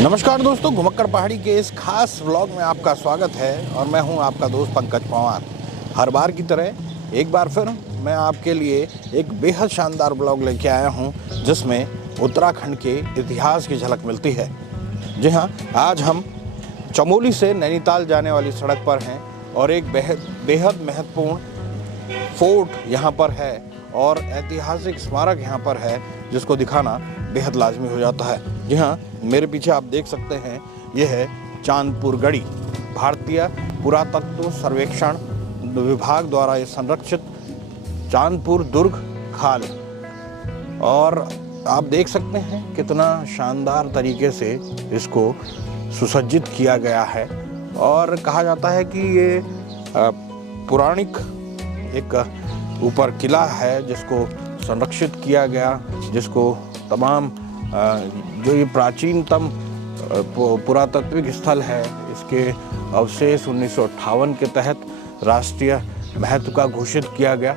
नमस्कार दोस्तों, घुमक्कड़ पहाड़ी के इस खास व्लॉग में आपका स्वागत है और मैं हूं आपका दोस्त पंकज पवार। हर बार की तरह एक बार फिर मैं आपके लिए एक बेहद शानदार व्लॉग लेके आया हूं जिसमें उत्तराखंड के इतिहास की झलक मिलती है। जी हां, आज हम चमोली से नैनीताल जाने वाली सड़क पर हैं और एक बेहद महत्वपूर्ण फोर्ट यहाँ पर है और ऐतिहासिक स्मारक यहाँ पर है जिसको दिखाना बेहद लाजमी हो जाता है। जी हाँ, मेरे पीछे आप देख सकते हैं, यह है चांदपुर गढ़ी। भारतीय पुरातत्व सर्वेक्षण विभाग द्वारा ये संरक्षित चांदपुर दुर्ग खाल, और आप देख सकते हैं कितना शानदार तरीके से इसको सुसज्जित किया गया है। और कहा जाता है कि ये पौराणिक एक ऊपर किला है जिसको संरक्षित किया गया, जिसको तमाम जो ये प्राचीनतम पुरातात्विक स्थल है, इसके अवशेष 1958 के तहत राष्ट्रीय महत्व का घोषित किया गया।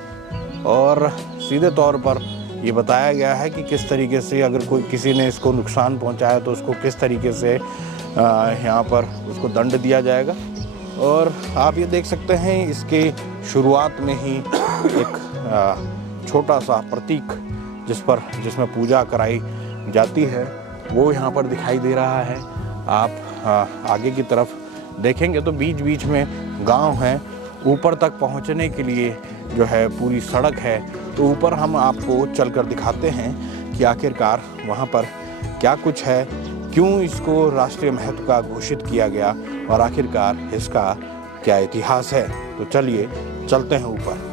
और सीधे तौर पर ये बताया गया है कि किस तरीके से अगर कोई किसी ने इसको नुकसान पहुंचाया तो उसको किस तरीके से यहाँ पर उसको दंड दिया जाएगा। और आप ये देख सकते हैं, इसके शुरुआत में ही एक छोटा सा प्रतीक जिसमें पूजा कराई जाती है वो यहाँ पर दिखाई दे रहा है। आप आगे की तरफ देखेंगे तो बीच बीच में गांव हैं। ऊपर तक पहुँचने के लिए जो है पूरी सड़क है, तो ऊपर हम आपको चलकर दिखाते हैं कि आखिरकार वहाँ पर क्या कुछ है, क्यों इसको राष्ट्रीय महत्व का घोषित किया गया और आखिरकार इसका क्या इतिहास है। तो चलिए चलते हैं ऊपर।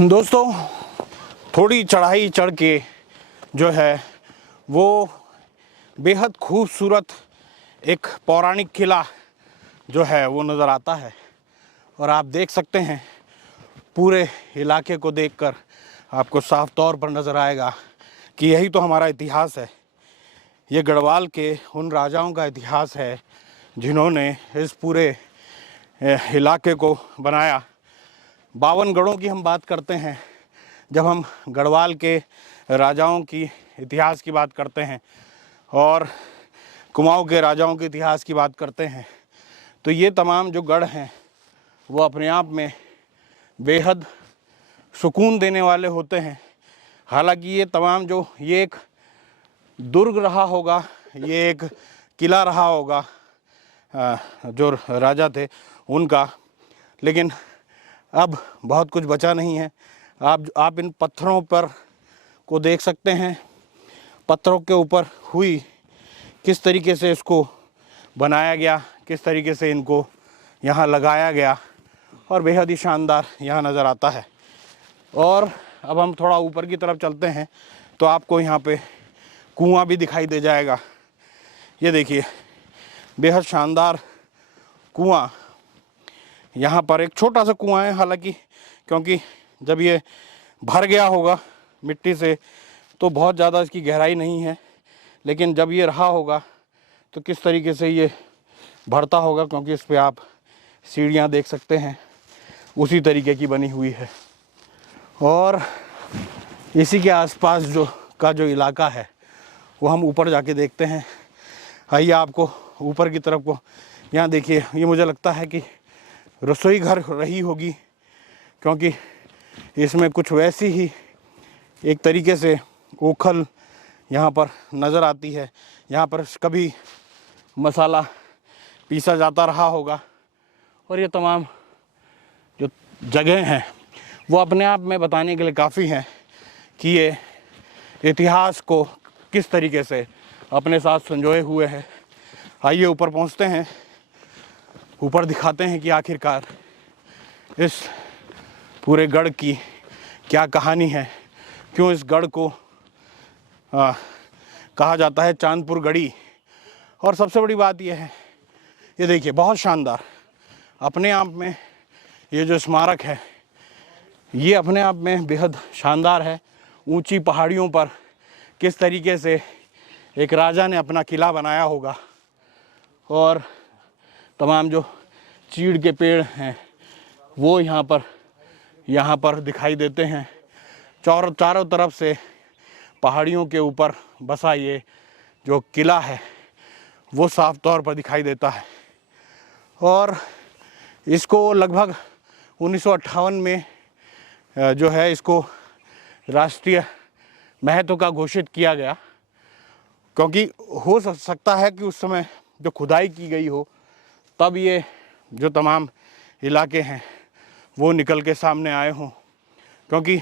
दोस्तों, थोड़ी चढ़ाई चढ़ के जो है वो बेहद खूबसूरत एक पौराणिक किला जो है वो नज़र आता है। और आप देख सकते हैं पूरे इलाके को देखकर आपको साफ तौर पर नज़र आएगा कि यही तो हमारा इतिहास है। ये गढ़वाल के उन राजाओं का इतिहास है जिन्होंने इस पूरे इलाके को बनाया। 52 गढ़ों की हम बात करते हैं जब हम गढ़वाल के राजाओं की इतिहास की बात करते हैं और कुमाऊं के राजाओं के इतिहास की बात करते हैं, तो ये तमाम जो गढ़ हैं वो अपने आप में बेहद सुकून देने वाले होते हैं। हालांकि ये तमाम जो ये एक दुर्ग रहा होगा, ये एक किला रहा होगा जो राजा थे उनका, लेकिन अब बहुत कुछ बचा नहीं है। आप इन पत्थरों पर को देख सकते हैं, पत्थरों के ऊपर हुई किस तरीके से इसको बनाया गया, किस तरीके से इनको यहाँ लगाया गया और बेहद ही शानदार यहाँ नज़र आता है। और अब हम थोड़ा ऊपर की तरफ चलते हैं तो आपको यहाँ पे कुआं भी दिखाई दे जाएगा। ये देखिए बेहद शानदार कुआं, यहाँ पर एक छोटा सा कुआं है, हालांकि क्योंकि जब ये भर गया होगा मिट्टी से तो बहुत ज़्यादा इसकी गहराई नहीं है, लेकिन जब ये रहा होगा तो किस तरीके से ये भरता होगा, क्योंकि इस पे आप सीढ़ियाँ देख सकते हैं उसी तरीके की बनी हुई है। और इसी के आसपास जो इलाका है वो हम ऊपर जाके देखते हैं। आइए आपको ऊपर की तरफ को, यहाँ देखिए, ये मुझे लगता है कि रसोई घर रही होगी, क्योंकि इसमें कुछ वैसी ही एक तरीके से ओखल यहाँ पर नज़र आती है। यहाँ पर कभी मसाला पीसा जाता रहा होगा। और ये तमाम जो जगह हैं वो अपने आप में बताने के लिए काफ़ी हैं कि ये इतिहास को किस तरीके से अपने साथ संजोए हुए है। आइए ऊपर पहुंचते हैं, ऊपर दिखाते हैं कि आखिरकार इस पूरे गढ़ की क्या कहानी है, क्यों इस गढ़ को कहा जाता है चांदपुर गढ़ी। और सबसे बड़ी बात यह है, ये देखिए बहुत शानदार अपने आप में ये जो स्मारक है ये अपने आप में बेहद शानदार है। ऊंची पहाड़ियों पर किस तरीके से एक राजा ने अपना किला बनाया होगा, और तमाम जो चीड़ के पेड़ हैं वो यहाँ पर दिखाई देते हैं। चारों तरफ से पहाड़ियों के ऊपर बसा ये जो किला है वो साफ तौर पर दिखाई देता है। और इसको लगभग 1958 में जो है इसको राष्ट्रीय महत्व का घोषित किया गया, क्योंकि हो सकता है कि उस समय जो खुदाई की गई हो तब ये जो तमाम इलाके हैं वो निकल के सामने आए हों। क्योंकि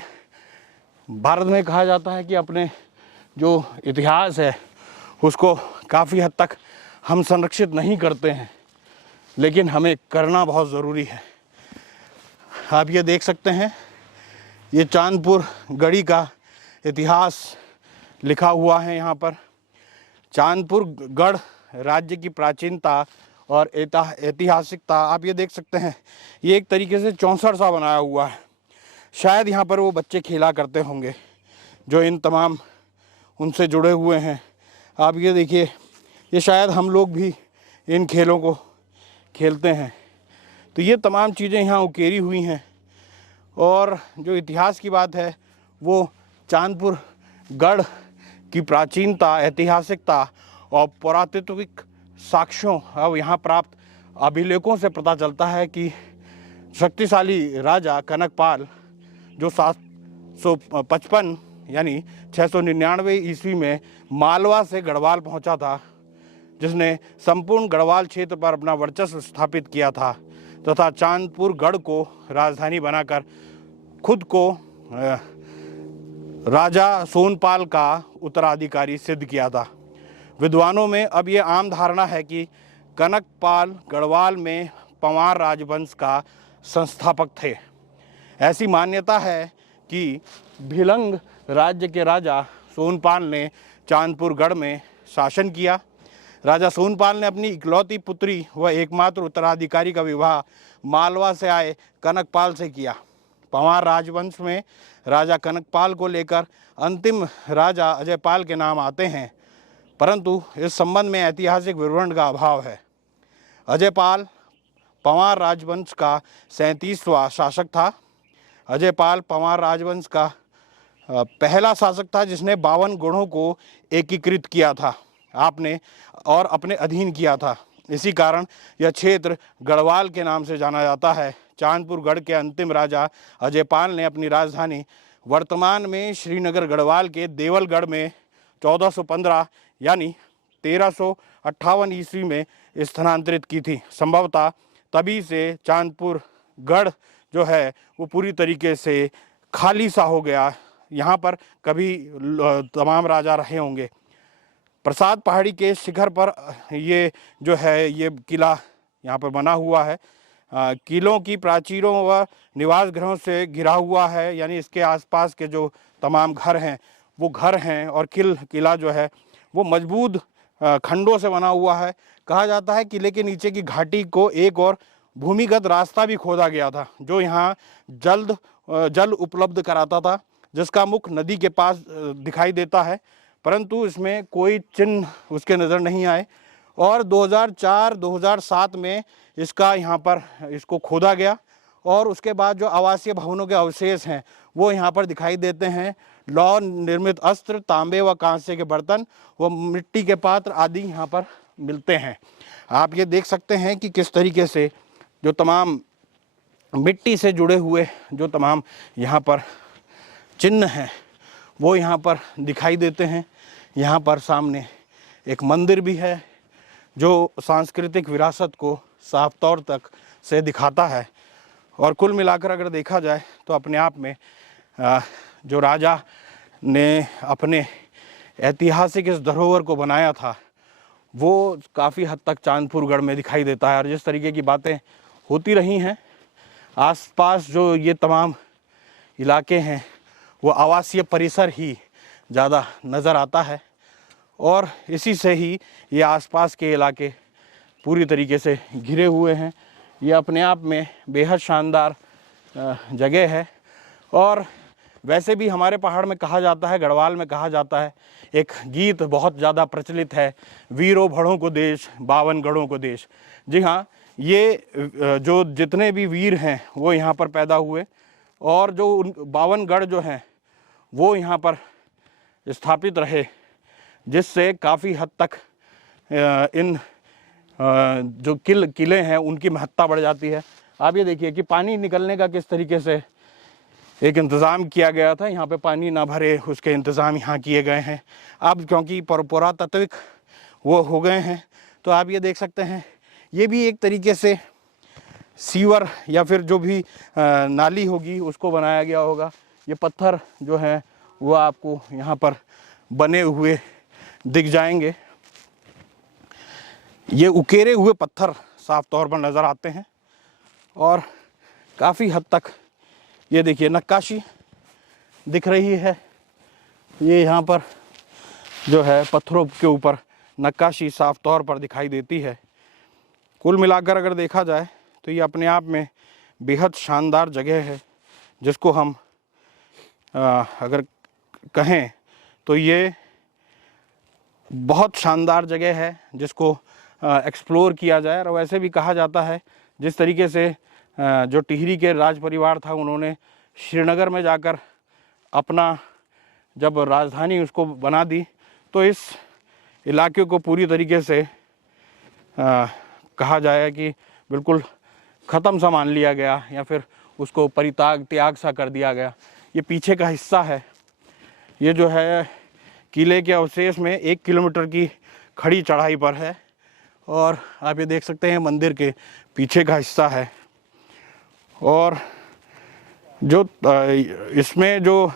भारत में कहा जाता है कि अपने जो इतिहास है उसको काफ़ी हद तक हम संरक्षित नहीं करते हैं, लेकिन हमें करना बहुत ज़रूरी है। आप ये देख सकते हैं, ये चांदपुर गढ़ी का इतिहास लिखा हुआ है यहाँ पर। चांदपुर गढ़ राज्य की प्राचीनता और ऐतिहासिकता आप ये देख सकते हैं। ये एक तरीके से चौसर सा बनाया हुआ है। शायद यहाँ पर वो बच्चे खेला करते होंगे जो इन तमाम उनसे जुड़े हुए हैं। आप ये देखिए, ये शायद हम लोग भी इन खेलों को खेलते हैं। तो ये तमाम चीज़ें यहाँ उकेरी हुई हैं। और जो इतिहास की बात है वो चांदपुर गढ़ की प्राचीनता, ऐतिहासिकता और पुरातात्विक साक्ष्यों अब यहाँ प्राप्त अभिलेखों से पता चलता है कि शक्तिशाली राजा कनकपाल जो 755 यानी 699 ईस्वी में मालवा से गढ़वाल पहुँचा था, जिसने संपूर्ण गढ़वाल क्षेत्र पर अपना वर्चस्व स्थापित किया था तथा चांदपुर गढ़ को राजधानी बनाकर खुद को राजा सोनपाल का उत्तराधिकारी सिद्ध किया था। विद्वानों में अब ये आम धारणा है कि कनकपाल गढ़वाल में पंवार राजवंश का संस्थापक थे। ऐसी मान्यता है कि भिलंग राज्य के राजा सोनपाल ने चांदपुर गढ़ में शासन किया, राजा सोनपाल ने अपनी इकलौती पुत्री व एकमात्र उत्तराधिकारी का विवाह मालवा से आए कनकपाल से किया। पंवार राजवंश में राजा कनकपाल को लेकर अंतिम राजा अजयपाल के नाम आते हैं, परंतु इस संबंध में ऐतिहासिक विवरण का अभाव है। अजयपाल पंवार राजवंश का 37वां शासक था। अजयपाल पंवार राजवंश का पहला शासक था जिसने 52 गढ़ों को एकीकृत किया था आपने और अपने अधीन किया था। इसी कारण यह क्षेत्र गढ़वाल के नाम से जाना जाता है। चांदपुर गढ़ के अंतिम राजा अजयपाल ने अपनी राजधानी वर्तमान में श्रीनगर गढ़वाल के देवलगढ़ में 1415 यानी 1358 ईस्वी में स्थानांतरित की थी। संभवतः तभी से चांदपुर गढ़ जो है वो पूरी तरीके से खाली सा हो गया। यहाँ पर कभी तमाम राजा रहे होंगे। प्रसाद पहाड़ी के शिखर पर ये जो है ये किला यहाँ पर बना हुआ है। किलों की प्राचीरों व निवास गृहों से घिरा हुआ है, यानी इसके आसपास के जो तमाम घर हैं वो घर हैं और किला जो है वो मजबूत खंडों से बना हुआ है। कहा जाता है किले के नीचे की घाटी को एक और भूमिगत रास्ता भी खोदा गया था जो यहाँ जल उपलब्ध कराता था, जिसका मुख नदी के पास दिखाई देता है, परंतु इसमें कोई चिन्ह उसके नज़र नहीं आए। और 2004-2007 में इसको खोदा गया और उसके बाद जो आवासीय भवनों के अवशेष हैं वो यहाँ पर दिखाई देते हैं। लौह निर्मित अस्त्र, तांबे व कांसे के बर्तन व मिट्टी के पात्र आदि यहाँ पर मिलते हैं। आप ये देख सकते हैं कि किस तरीके से जो तमाम मिट्टी से जुड़े हुए जो तमाम यहाँ पर चिन्ह हैं वो यहाँ पर दिखाई देते हैं। यहाँ पर सामने एक मंदिर भी है जो सांस्कृतिक विरासत को साफ तौर तक से दिखाता है। और कुल मिलाकर अगर देखा जाए तो अपने आप में जो राजा ने अपने ऐतिहासिक इस धरोहर को बनाया था वो काफ़ी हद तक चांदपुर गढ़ में दिखाई देता है। और जिस तरीके की बातें होती रही हैं आसपास जो ये तमाम इलाके हैं वो आवासीय परिसर ही ज़्यादा नज़र आता है और इसी से ही ये आसपास के इलाके पूरी तरीके से घिरे हुए हैं। ये अपने आप में बेहद शानदार जगह है। और वैसे भी हमारे पहाड़ में कहा जाता है, गढ़वाल में कहा जाता है, एक गीत बहुत ज़्यादा प्रचलित है, वीरों भड़ों को देश 52 गढ़ों को देश। जी हाँ, ये जो जितने भी वीर हैं वो यहाँ पर पैदा हुए और जो 52 गढ़ जो हैं वो यहाँ पर स्थापित रहे, जिससे काफ़ी हद तक इन जो किले हैं उनकी महत्ता बढ़ जाती है। आप ये देखिए कि पानी निकलने का किस तरीके से एक इंतज़ाम किया गया था, यहाँ पे पानी ना भरे उसके इंतज़ाम यहाँ किए गए हैं। अब क्योंकि पुरातात्विक वो हो गए हैं तो आप ये देख सकते हैं ये भी एक तरीके से सीवर या फिर जो भी नाली होगी उसको बनाया गया होगा। ये पत्थर जो हैं वो आपको यहाँ पर बने हुए दिख जाएंगे। ये उकेरे हुए पत्थर साफ तौर पर नज़र आते हैं और काफ़ी हद तक ये देखिए नक्काशी दिख रही है। ये यहाँ पर जो है पत्थरों के ऊपर नक्काशी साफ तौर पर दिखाई देती है। कुल मिलाकर अगर देखा जाए तो ये अपने आप में बेहद शानदार जगह है, जिसको हम अगर कहें तो ये बहुत शानदार जगह है जिसको एक्सप्लोर किया जाए। और वैसे भी कहा जाता है जिस तरीके से जो टिहरी के राज परिवार था उन्होंने श्रीनगर में जाकर अपना जब राजधानी उसको बना दी तो इस इलाके को पूरी तरीके से कहा जाए कि बिल्कुल ख़त्म सा मान लिया गया या फिर उसको त्याग सा कर दिया गया। ये पीछे का हिस्सा है, ये जो है किले के अवशेष में 1 किलोमीटर की खड़ी चढ़ाई पर है और आप ये देख सकते हैं मंदिर के पीछे का हिस्सा है। और जो इसमें जो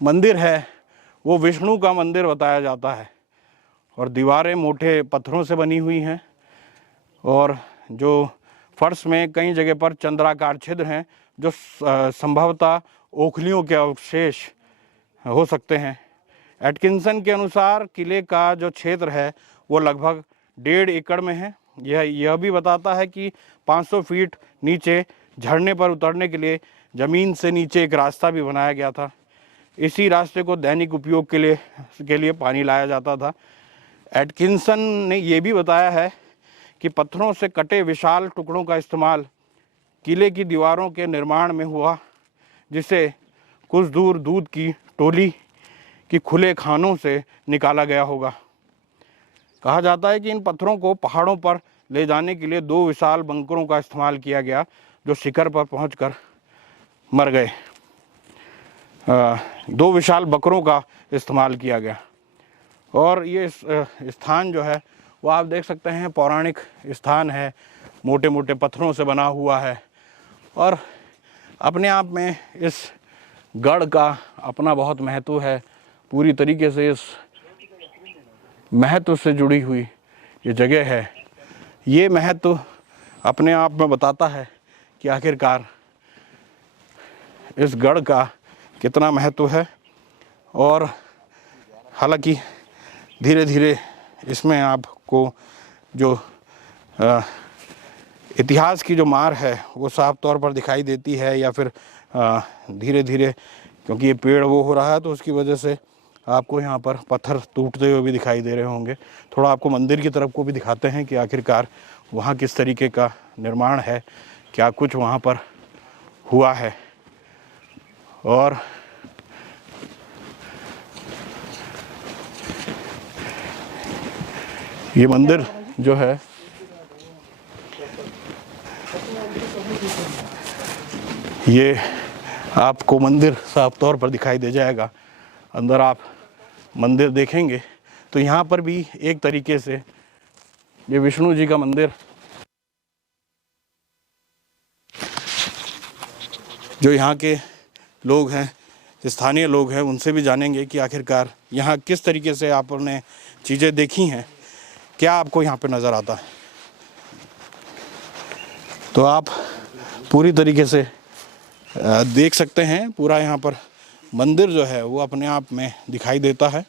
मंदिर है वो विष्णु का मंदिर बताया जाता है और दीवारें मोटे पत्थरों से बनी हुई हैं और जो फर्श में कई जगह पर चंद्राकार छिद्र हैं जो संभवतः ओखलियों के अवशेष हो सकते हैं। एटकिंसन के अनुसार किले का जो क्षेत्र है वो लगभग 1.5 एकड़ में है। यह भी बताता है कि 500 फीट नीचे झरने पर उतरने के लिए ज़मीन से नीचे एक रास्ता भी बनाया गया था। इसी रास्ते को दैनिक उपयोग के लिए पानी लाया जाता था। एटकिंसन ने यह भी बताया है कि पत्थरों से कटे विशाल टुकड़ों का इस्तेमाल किले की दीवारों के निर्माण में हुआ, जिसे कुछ दूर दूध की टोली की खुले खानों से निकाला गया होगा। कहा जाता है कि इन पत्थरों को पहाड़ों पर ले जाने के लिए 2 विशाल बंकरों का इस्तेमाल किया गया, जो शिखर पर पहुंचकर मर गए। 2 विशाल बकरों का इस्तेमाल किया गया। और ये स्थान जो है वो आप देख सकते हैं पौराणिक स्थान है, मोटे मोटे पत्थरों से बना हुआ है। और अपने आप में इस गढ़ का अपना बहुत महत्व है। पूरी तरीके से इस महत्व से जुड़ी हुई ये जगह है। ये महत्व अपने आप में बताता है कि आखिरकार इस गढ़ का कितना महत्व है। और हालांकि धीरे धीरे इसमें आपको जो इतिहास की जो मार है वो साफ तौर पर दिखाई देती है, या फिर धीरे धीरे क्योंकि ये पेड़ वो हो रहा है तो उसकी वजह से आपको यहाँ पर पत्थर टूटते हुए भी दिखाई दे रहे होंगे। थोड़ा आपको मंदिर की तरफ को भी दिखाते हैं कि आखिरकार वहाँ किस तरीके का निर्माण है, क्या कुछ वहाँ पर हुआ है। और ये मंदिर जो है ये आपको मंदिर साफ तौर पर दिखाई दे जाएगा। अंदर आप मंदिर देखेंगे तो यहाँ पर भी एक तरीके से ये विष्णु जी का मंदिर, जो यहाँ के लोग हैं, स्थानीय लोग हैं, उनसे भी जानेंगे कि आखिरकार यहाँ किस तरीके से आपने चीज़ें देखी हैं, क्या आपको यहाँ पे नज़र आता है। तो आप पूरी तरीके से देख सकते हैं। पूरा यहाँ पर मंदिर जो है वो अपने आप में दिखाई देता है।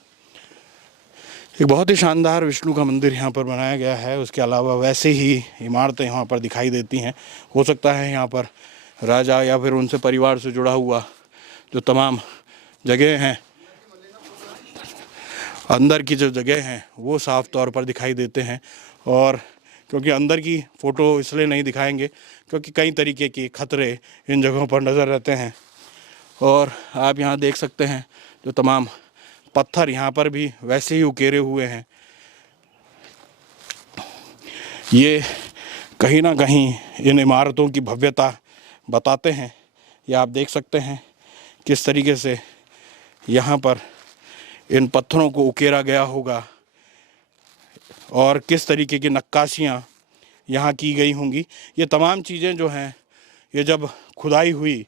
एक बहुत ही शानदार विष्णु का मंदिर यहाँ पर बनाया गया है। उसके अलावा वैसे ही इमारतें यहाँ पर दिखाई देती हैं। हो सकता है यहाँ पर राजा या फिर उनसे परिवार से जुड़ा हुआ जो तमाम जगह हैं, अंदर की जो जगह हैं वो साफ़ तौर पर दिखाई देते हैं। और क्योंकि अंदर की फ़ोटो इसलिए नहीं दिखाएंगे क्योंकि कई तरीके के खतरे इन जगहों पर नज़र रहते हैं। और आप यहाँ देख सकते हैं जो तमाम पत्थर यहाँ पर भी वैसे ही उकेरे हुए हैं। ये कहीं ना कहीं इन इमारतों की भव्यता बताते हैं। ये आप देख सकते हैं किस तरीके से यहाँ पर इन पत्थरों को उकेरा गया होगा और किस तरीके की नक्काशियाँ यहाँ की गई होंगी। ये तमाम चीज़ें जो हैं ये जब खुदाई हुई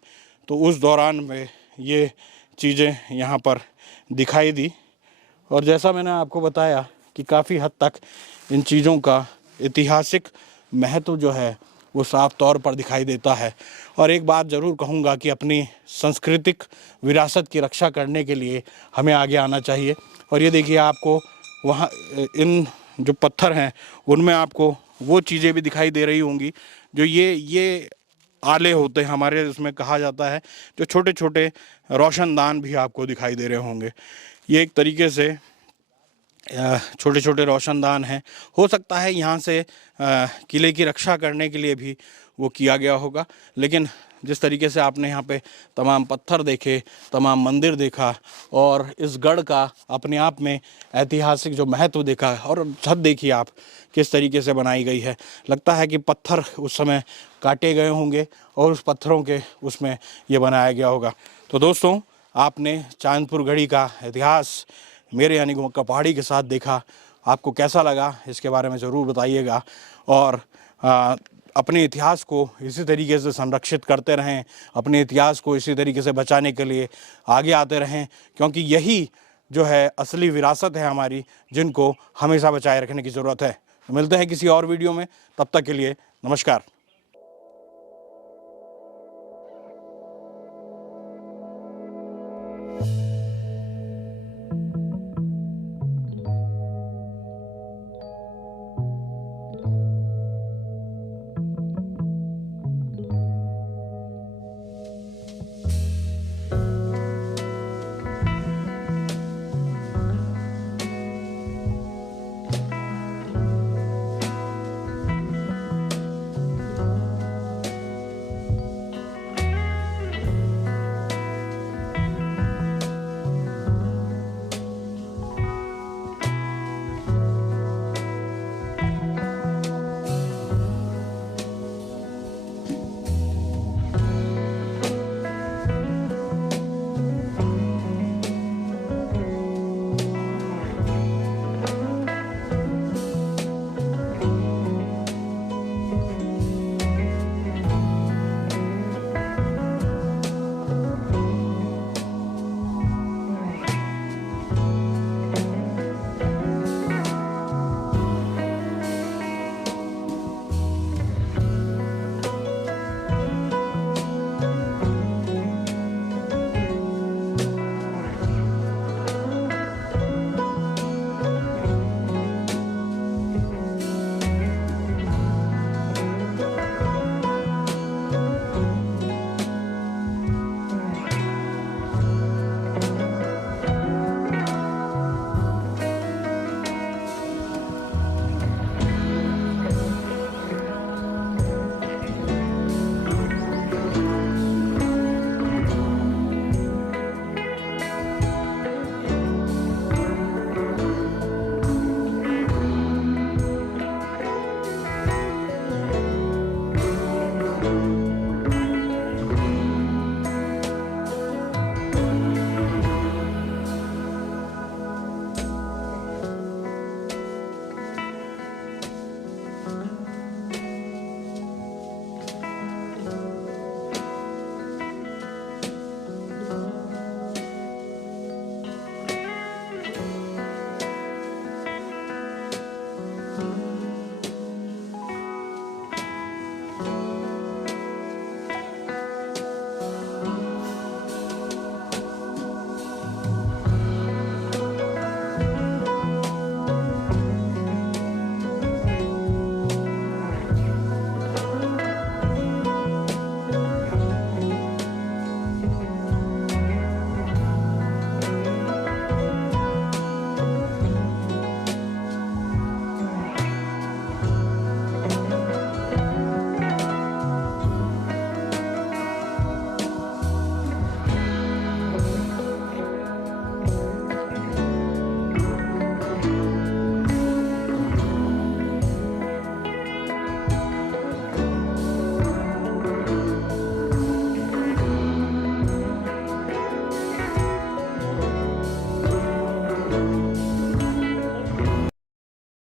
तो उस दौरान में ये चीज़ें यहाँ पर दिखाई दी। और जैसा मैंने आपको बताया कि काफ़ी हद तक इन चीज़ों का ऐतिहासिक महत्व जो है वो साफ तौर पर दिखाई देता है। और एक बात ज़रूर कहूँगा कि अपनी सांस्कृतिक विरासत की रक्षा करने के लिए हमें आगे आना चाहिए। और ये देखिए आपको वहाँ इन जो पत्थर हैं उनमें आपको वो चीज़ें भी दिखाई दे रही होंगी जो ये आले होते हैं हमारे, उसमें कहा जाता है, जो छोटे छोटे रोशनदान भी आपको दिखाई दे रहे होंगे। ये एक तरीके से छोटे छोटे रोशनदान हैं। हो सकता है यहाँ से किले की रक्षा करने के लिए भी वो किया गया होगा। लेकिन जिस तरीके से आपने यहाँ पे तमाम पत्थर देखे, तमाम मंदिर देखा और इस गढ़ का अपने आप में ऐतिहासिक जो महत्व देखा, और छत देखिए आप किस तरीके से बनाई गई है। लगता है कि पत्थर उस समय काटे गए होंगे और उस पत्थरों के उसमें ये बनाया गया होगा। तो दोस्तों, आपने चांदपुर गढ़ी का इतिहास मेरे यानी गोमुक्का पहाड़ी के साथ देखा। आपको कैसा लगा इसके बारे में ज़रूर बताइएगा। और अपने इतिहास को इसी तरीके से संरक्षित करते रहें, अपने इतिहास को इसी तरीके से बचाने के लिए आगे आते रहें, क्योंकि यही जो है असली विरासत है हमारी, जिनको हमेशा बचाए रखने की ज़रूरत है। मिलते हैं किसी और वीडियो में, तब तक के लिए नमस्कार।